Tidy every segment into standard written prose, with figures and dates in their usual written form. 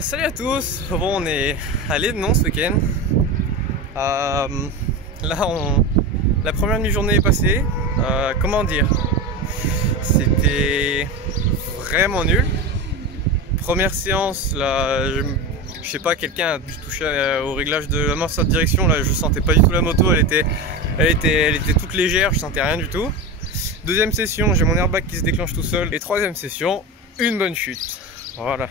Salut à tous. Bon, on est allé de Nantes ce week-end. Là, la première demi-journée est passée. Comment dire? C'était vraiment nul. Première séance, là, je sais pas, quelqu'un a dû toucher au réglage de la main sur cette direction. Là, je sentais pas du tout la moto. Elle était toute légère. Je sentais rien du tout. Deuxième session, j'ai mon airbag qui se déclenche tout seul. Et troisième session, une bonne chute. Voilà.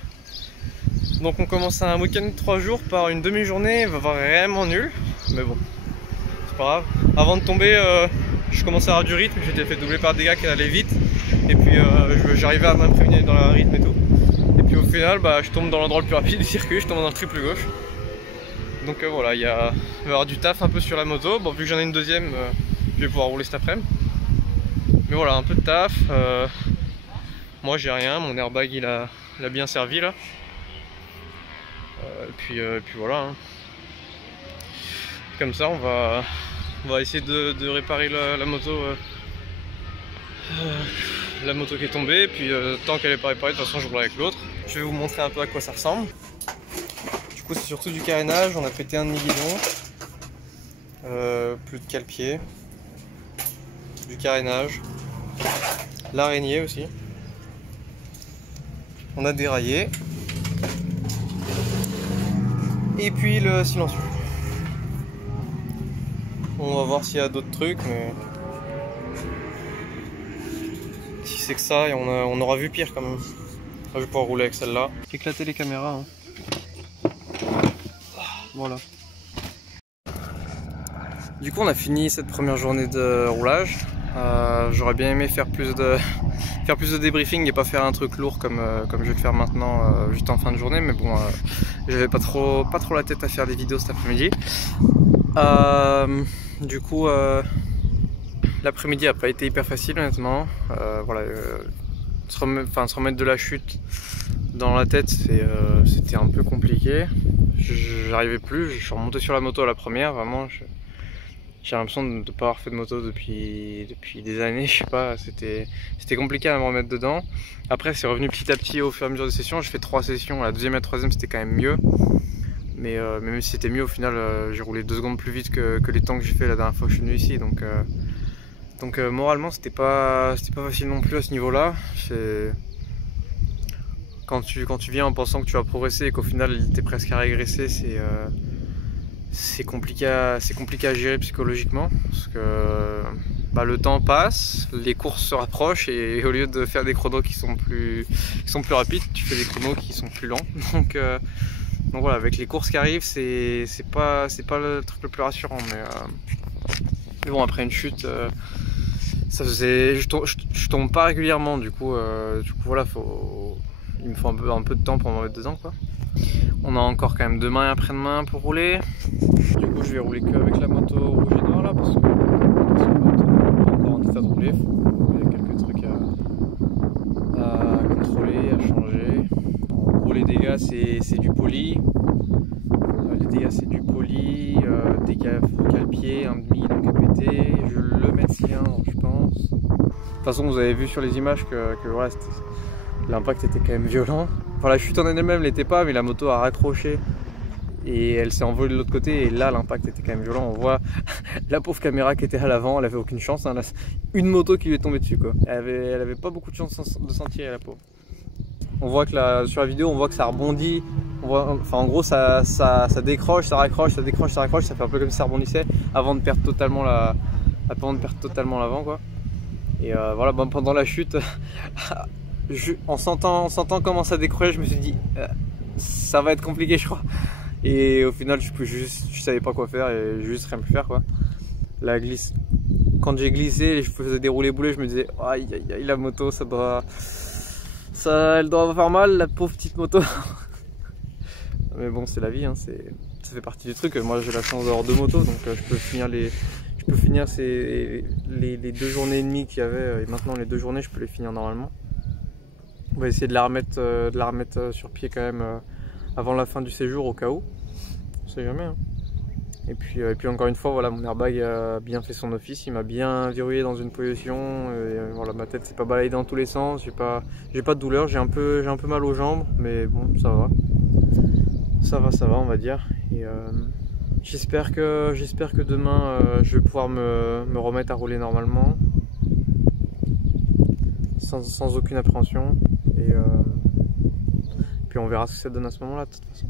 Donc on commence un week-end de 3 jours par une demi-journée vraiment nulle. Mais bon, c'est pas grave. Avant de tomber, je commençais à avoir du rythme. J'étais fait doubler par des gars qui allaient vite. Et puis j'arrivais à m'imprégner dans le rythme et tout. Et puis au final, je tombe dans l'endroit le plus rapide du circuit. Je tombe dans le triple gauche. Donc voilà, il va y avoir du taf un peu sur la moto. Bon, vu que j'en ai une deuxième, je vais pouvoir rouler cet après-midi. Mais voilà, un peu de taf. Moi j'ai rien, mon airbag il a bien servi là. Et puis voilà. Hein. Comme ça on va essayer de réparer la moto. La moto qui est tombée. Et puis tant qu'elle n'est pas réparée, de toute façon je roule avec l'autre. Je vais vous montrer un peu à quoi ça ressemble. Du coup c'est surtout du carénage, on a pété un demi-guidon. Plus de cale-pied. Du carénage. L'araignée aussi. On a déraillé. Et puis le silencieux. On va voir s'il y a d'autres trucs, mais si c'est que ça, on aura vu pire quand même. Je vais pouvoir rouler avec celle-là. Éclater les caméras. Hein. Voilà. Du coup, on a fini cette première journée de roulage. J'aurais bien aimé faire plus de débriefing et pas faire un truc lourd comme je vais le faire maintenant juste en fin de journée, mais bon, j'avais pas trop la tête à faire des vidéos cet après-midi. Du coup, l'après-midi a pas été hyper facile honnêtement. Voilà, se remettre de la chute dans la tête, c'était un peu compliqué. J'arrivais plus, je suis remonté sur la moto à la première, vraiment. J'ai l'impression de ne pas avoir fait de moto depuis des années, je sais pas, c'était compliqué à me remettre dedans. Après c'est revenu petit à petit au fur et à mesure des sessions, j'ai fait 3 sessions, la deuxième et la troisième c'était quand même mieux. Mais même si c'était mieux au final, j'ai roulé 2 secondes plus vite que les temps que j'ai fait la dernière fois que je suis venu ici. Donc moralement c'était pas facile non plus à ce niveau là. Quand tu viens en pensant que tu vas progresser et qu'au final t'es presque à régresser, c'est compliqué à gérer psychologiquement parce que le temps passe, les courses se rapprochent et au lieu de faire des chronos qui sont plus rapides, tu fais des chronos qui sont plus lents. Donc voilà, avec les courses qui arrivent, c'est pas le truc le plus rassurant, mais bon, après une chute, je tombe pas régulièrement, du coup voilà, il me faut un peu de temps pour m'en mettre dedans quoi. On a encore quand même demain et après-demain pour rouler. Du coup je vais rouler qu'avec la moto rouge et noire là parce que l'autre n'est pas encore en état de rouler. Il y a quelques trucs à contrôler, à changer. En gros les dégâts c'est du poli. Les dégâts c'est du poli, des cale-pieds, un demi-guidon qui a pété. Je le mets de cylindre je pense. De toute façon vous avez vu sur les images que voilà, l'impact était quand même violent. Enfin la chute en elle-même l'était pas, mais la moto a raccroché et elle s'est envolée de l'autre côté et là l'impact était quand même violent. On voit la pauvre caméra qui était à l'avant, elle avait aucune chance, hein. Là, une moto qui lui est tombée dessus quoi. Elle avait pas beaucoup de chance de s'en tirer la pauvre. On voit que sur la vidéo on voit que ça rebondit, en gros ça décroche, ça raccroche, ça décroche, ça raccroche, ça fait un peu comme si ça rebondissait avant de perdre totalement l'avant quoi. Et voilà, pendant la chute en sentant comment ça décrochait, je me suis dit ça va être compliqué je crois. Et au final je savais pas quoi faire et j'ai juste rien pu faire quoi. Quand j'ai glissé et je faisais dérouler boulet, je me disais aïe aïe aïe, la moto elle doit faire mal, la pauvre petite moto. Mais bon c'est la vie hein, ça fait partie du truc. Moi j'ai la chance d'avoir 2 motos donc je peux finir les 2 journées et demie qu'il y avait et maintenant les 2 journées je peux les finir normalement. On va essayer de la remettre sur pied quand même avant la fin du séjour au cas où. On sait jamais. Hein. Et puis encore une fois, voilà, mon airbag a bien fait son office. Il m'a bien verrouillé dans une position. Et voilà, ma tête s'est pas baladée dans tous les sens. J'ai pas de douleur. J'ai un peu mal aux jambes, mais bon, ça va. ça va on va dire. Et j'espère que demain je vais pouvoir me remettre à rouler normalement. Sans aucune appréhension. Et puis on verra ce que ça donne à ce moment-là de toute façon.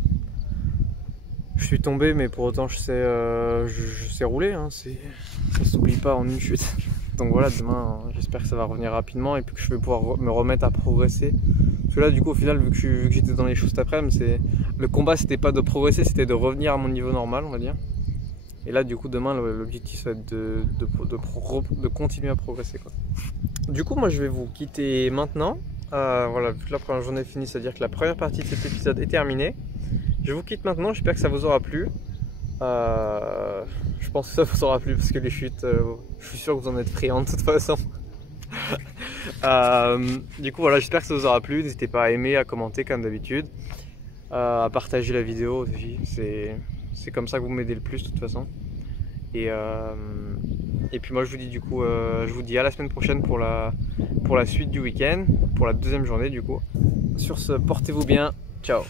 Je suis tombé mais pour autant je sais rouler, hein, ça s'oublie pas en une chute. Donc voilà, demain j'espère que ça va revenir rapidement et puis que je vais pouvoir me remettre à progresser. Parce que là du coup au final vu que j'étais dans les choses cet après-midi, le combat c'était pas de progresser, c'était de revenir à mon niveau normal on va dire. Et là du coup demain l'objectif ça va être de continuer à progresser quoi. Du coup moi je vais vous quitter maintenant. Voilà, vu que la première journée est finie, c'est à dire que la première partie de cet épisode est terminée. Je vous quitte maintenant, j'espère que ça vous aura plu. Je pense que ça vous aura plu parce que les chutes, je suis sûr que vous en êtes friands de toute façon. Du coup voilà, j'espère que ça vous aura plu. N'hésitez pas à aimer, à commenter comme d'habitude, à partager la vidéo aussi. C'est comme ça que vous m'aidez le plus de toute façon. Et puis moi je vous dis du coup, je vous dis à la semaine prochaine pour la suite du week-end, pour la deuxième journée du coup. Sur ce, portez-vous bien, ciao.